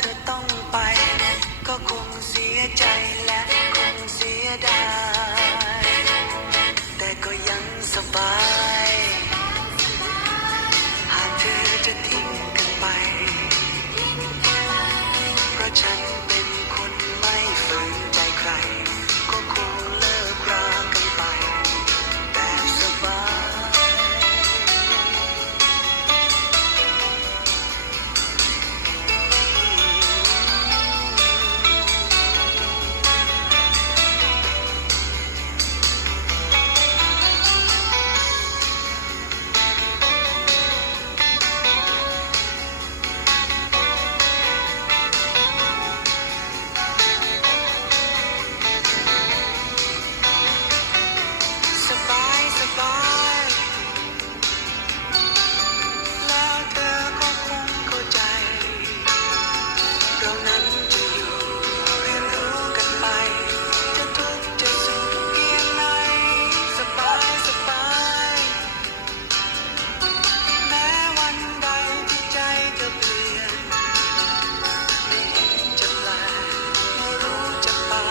เธอต้องไปก็คงเสียใจและคงเสียดายแต่ก็ยังสบายหากเธอจะทิ้งกันไปเพราะฉันเป็นคนไม่ฝืนใจใครก็คงเลิกรากันไปแบบสบายสบายสบายแล้วเธอก็คงเข้าใจเรานั้นจะอยู่เรียนรู้กันไปจะทุกข์จะสุขเพียงไหนสบายสบายแม้วันใดที่ใจเธอเปลี่ยนไม่เห็นจะแปลกไม่รู้จะปา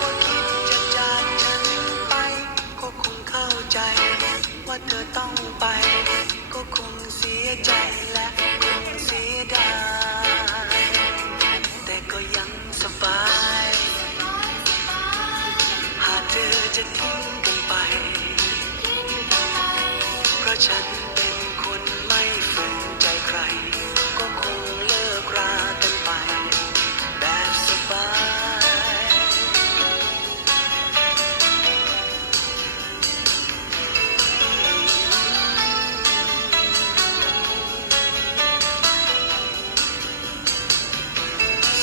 ว่าคิดจะจากฉันไปก็คงเข้าใจว่าเธอต้องไปก็คงเสียใจและคงเสียดายแต่ก็ยังสบายหากเธอจะทิ้งกันไปเพราะฉันเป็นคนไม่ฝืนใจใครก็คงเลิกรากันไปแบบสบาย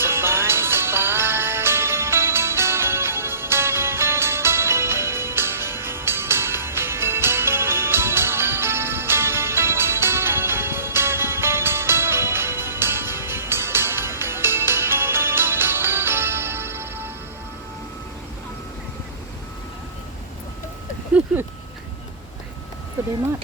สบายสบายสวยมาก